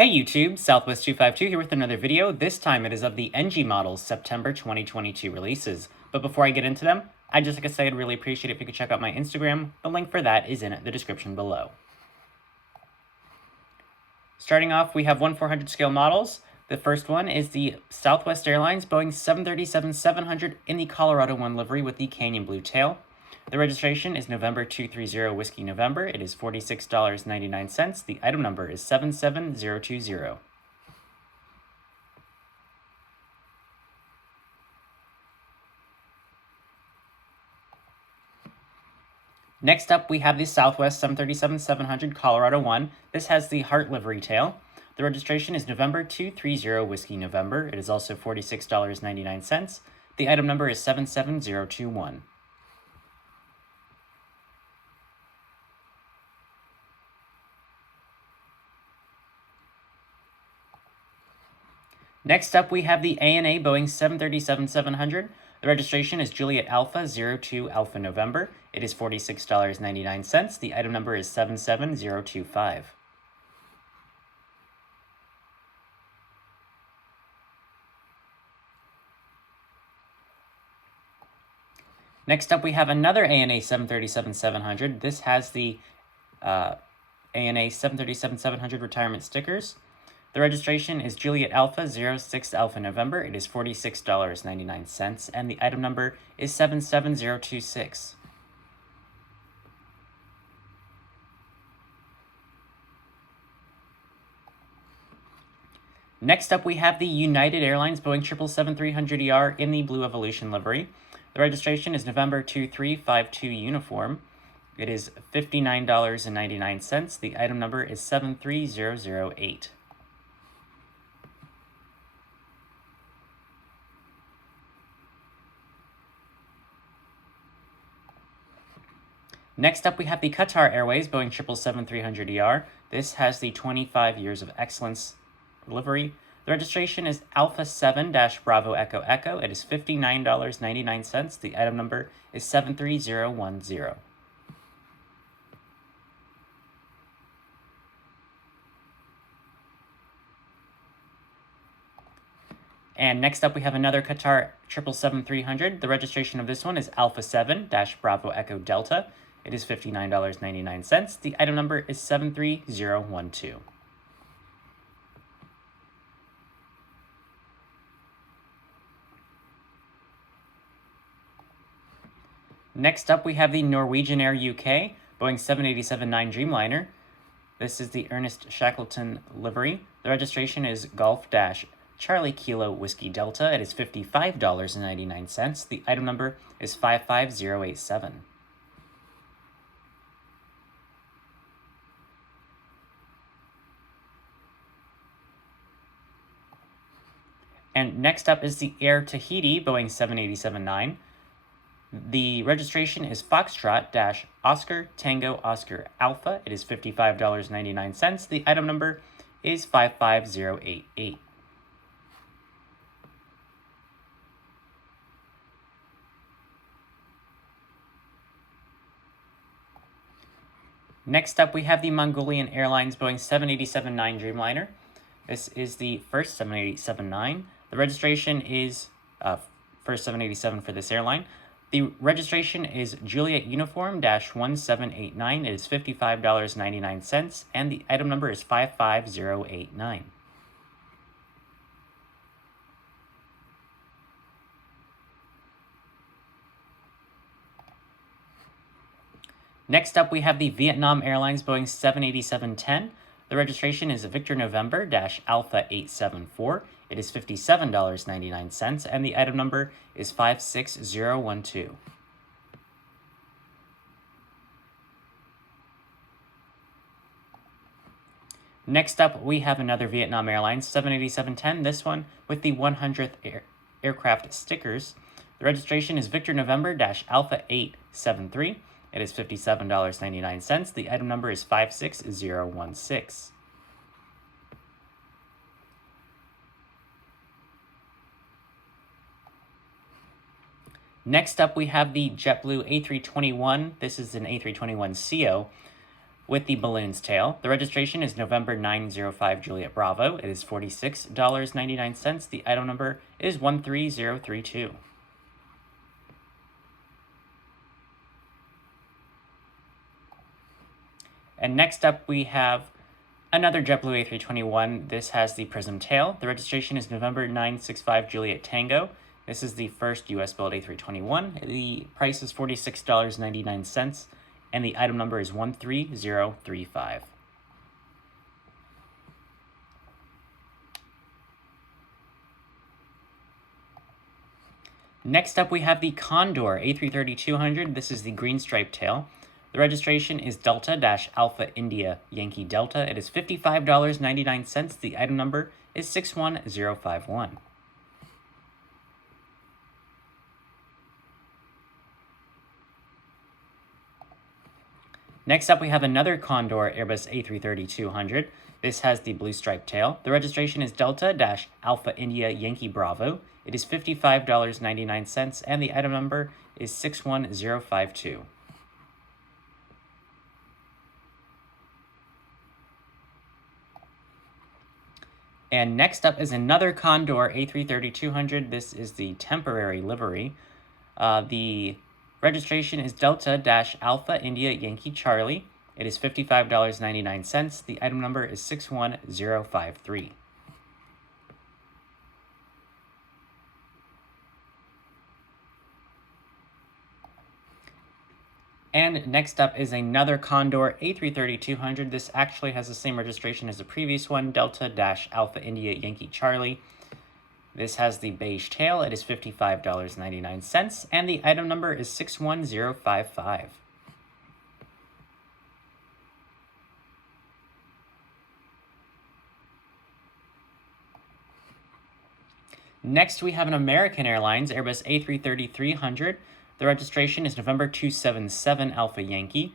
Hey YouTube, Southwest252 here with another video. This time it is of the NG models September 2022 releases. But before I get into them, I'd just like to say I'd really appreciate it if you could check out my Instagram. The link for that is in the description below. Starting off, we have 1/400 scale models. The first one is the Southwest Airlines Boeing 737-700 in the Colorado 1 livery with the canyon blue tail. The registration is November 230 Whiskey November. It is $46.99. The item number is 77020. Next up, we have the Southwest 737-700 Colorado 1. This has the Heart livery tail. The registration is November 230 Whiskey November. It is also $46.99. The item number is 77021. Next up, we have the ANA Boeing 737-700. The registration is Juliet Alpha 02 Alpha November. It is $46.99. The item number is 77025. Next up, we have another ANA 737-700. This has the ANA 737-700 retirement stickers. The registration is Juliet Alpha 06 Alpha November. It is $46.99, and the item number is 77026. Next up, we have the United Airlines Boeing 777-300ER in the Blue Evolution livery. The registration is November 2352 uniform. It is $59.99. The item number is 73008. Next up, we have the Qatar Airways Boeing 777-300ER. This has the 25 years of excellence livery. The registration is Alpha 7-Bravo Echo Echo. It is $59.99. The item number is 73010. And next up, we have another Qatar 777-300. The registration of this one is Alpha 7-Bravo Echo Delta. It is $59.99. The item number is 73012. Next up, we have the Norwegian Air UK Boeing 787-9 Dreamliner. This is the Ernest Shackleton livery. The registration is Golf-Charlie Kilo Whiskey Delta. It is $55.99. The item number is 55087. And next up is the Air Tahiti Boeing 787-9. The registration is Foxtrot-Oscar Tango Oscar Alpha. It is $55.99. The item number is 55088. Next up, we have the Mongolian Airlines Boeing 787-9 Dreamliner. This is the first 787-9. The registration is first 787 for this airline. The registration is Juliet Uniform-1789. It is $55.99, and the item number is 55089. Next up, we have the Vietnam Airlines Boeing 787-10. The registration is Victor November-Alpha 874. It is $57.99, and the item number is 56012. Next up, we have another Vietnam Airlines 787-10, this one with the 100th aircraft stickers. The registration is Victor November-Alpha 873. It is $57.99. The item number is 56016. Next up, we have the JetBlue A321. This is an A321CO with the balloon's tail. The registration is November 905 Juliet Bravo. It is $46.99. The item number is 13032. And next up we have another JetBlue A321. This has the prism tail. The registration is November 965 Juliet Tango. This is the first US built A321. The price is $46.99, and the item number is 13035. Next up, we have the Condor A330-200. This is the green stripe tail. The registration is Delta-Alpha India Yankee Delta. It is $55.99. The item number is 61051. Next up, we have another Condor Airbus A330-200. This has the blue stripe tail. The registration is Delta-Alpha India Yankee Bravo. It is $55.99, and the item number is 61052. And next up is another Condor A330-200. This is the temporary livery. The registration is Delta-Alpha India Yankee Charlie. It is $55.99. The item number is 61053. And next up is another Condor A330-200. This actually has the same registration as the previous one, Delta-Alpha India Yankee Charlie. This has the beige tail. It is $55.99, and the item number is 61055. Next, we have an American Airlines Airbus A330-300. The registration is November 277 Alpha Yankee.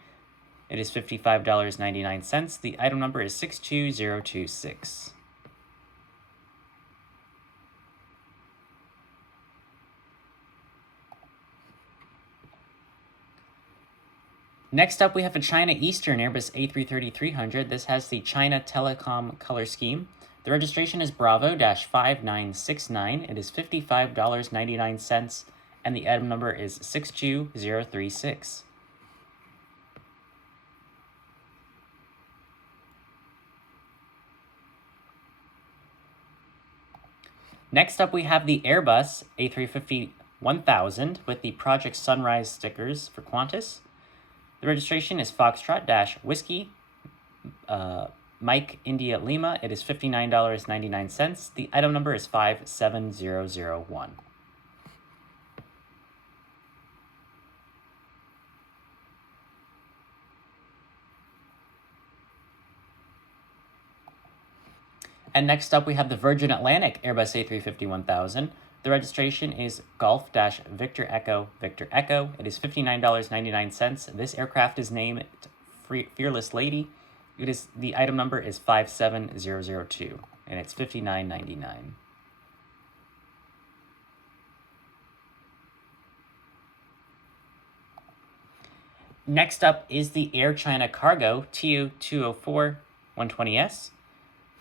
It is $55.99. The item number is 62026. Next up, we have a China Eastern Airbus A330-300. This has the China Telecom color scheme. The registration is Bravo-5969. It is $55.99, and the item number is 62036. Next up, we have the Airbus A350-1000 with the Project Sunrise stickers for Qantas. The registration is Foxtrot-Whiskey, Mike India Lima. It is $59.99. The item number is 57001. And next up, we have the Virgin Atlantic Airbus A350-1000. The registration is Golf-Victor Echo Victor Echo. It is $59.99. This aircraft is named Fearless Lady. The item number is 57002, and it's $59.99. Next up is the Air China Cargo TU-204-120S.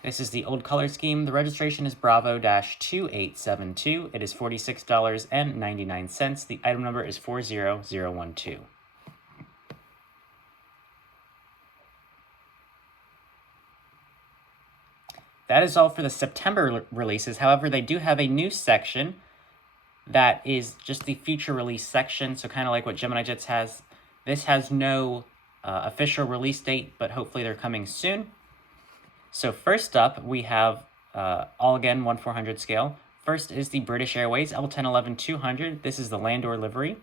This is the old color scheme. The registration is Bravo-2872. It is $46.99. The item number is 40012. That is all for the September releases. However, they do have a new section that is just the future release section. So kind of like what Gemini Jets has. This has no official release date, but hopefully they're coming soon. So first up, we have all again 1/400 scale. First is the British Airways L1011-200. This is the Landor livery.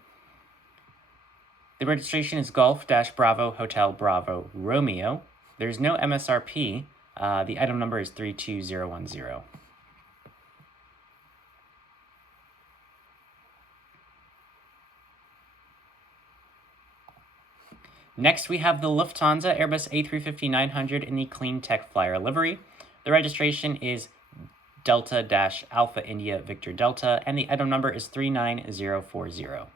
The registration is Golf-Bravo Hotel Bravo Romeo. There's no MSRP. The item number is 32010. Next, we have the Lufthansa Airbus A350-900 in the Clean Tech Flyer livery. The registration is Delta-Alpha India Victor Delta, and the item number is 39040.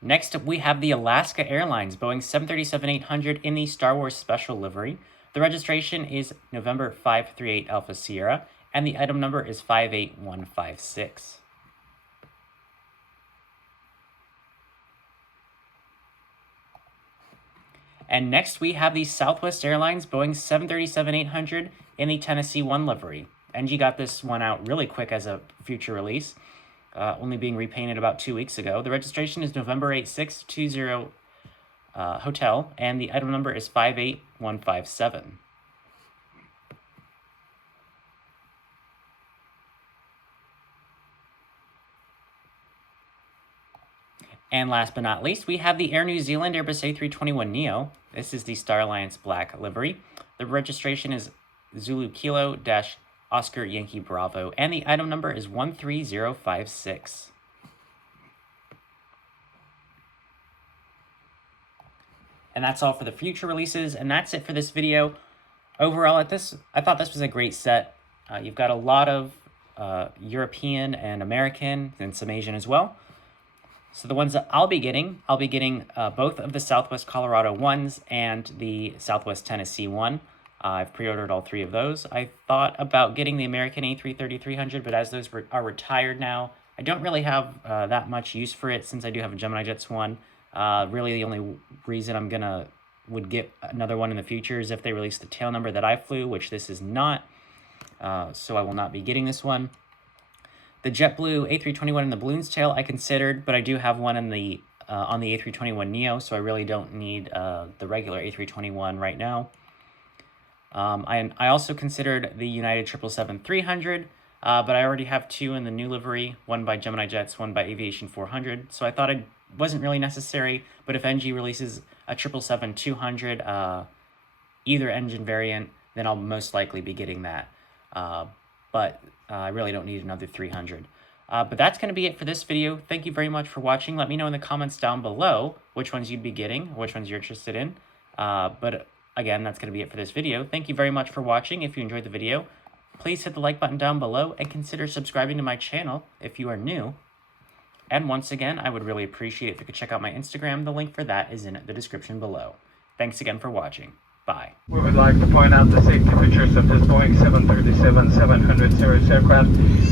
Next, we have the Alaska Airlines Boeing 737-800 in the Star Wars Special livery. The registration is November 538 Alpha Sierra, and the item number is 58156. And next, we have the Southwest Airlines Boeing 737-800 in the Tennessee 1 livery. NG got this one out really quick as a future release, only being repainted about 2 weeks ago. The registration is November 8620 Hotel, and the item number is 58157. And last but not least, we have the Air New Zealand Airbus A321neo. This is the Star Alliance Black livery. The registration is Zulu Kilo Oscar Yankee Bravo, and the item number is 13056. And that's all for the future releases, and that's it for this video. Overall, I thought this was a great set. You've got a lot of European and American, and some Asian as well. So the ones that I'll be getting both of the Southwest Colorado ones and the Southwest Tennessee one. I've pre-ordered all 3 of those. I thought about getting the American A330-300, but as those are retired now, I don't really have that much use for it since I do have a Gemini Jets one. Really, the only reason I'm would get another one in the future is if they release the tail number that I flew, which this is not. So I will not be getting this one. The JetBlue A321 in the balloon's tail I considered, but I do have one in the on the A321neo, so I really don't need the regular A321 right now. I also considered the United 777-300, but I already have 2 in the new livery, one by Gemini Jets, one by Aviation 400, so I thought it wasn't really necessary, but if NG releases a 777-200, either engine variant, then I'll most likely be getting that. But I really don't need another 300. But that's going to be it for this video. Thank you very much for watching. Let me know in the comments down below which ones you'd be getting, which ones you're interested in. But again, that's going to be it for this video. Thank you very much for watching. If you enjoyed the video, please hit the like button down below and consider subscribing to my channel if you are new. And once again, I would really appreciate it if you could check out my Instagram. The link for that is in the description below. Thanks again for watching. Bye. We would like to point out the safety features of this Boeing 737-700 series aircraft.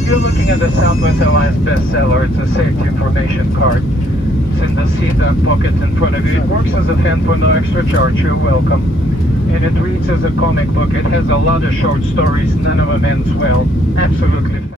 You're looking at the Southwest Airlines bestseller. It's a safety information card. It's in the seat pocket in front of you. It works as a fan for no extra charge. You're welcome. And it reads as a comic book. It has a lot of short stories. None of them ends well. Absolutely.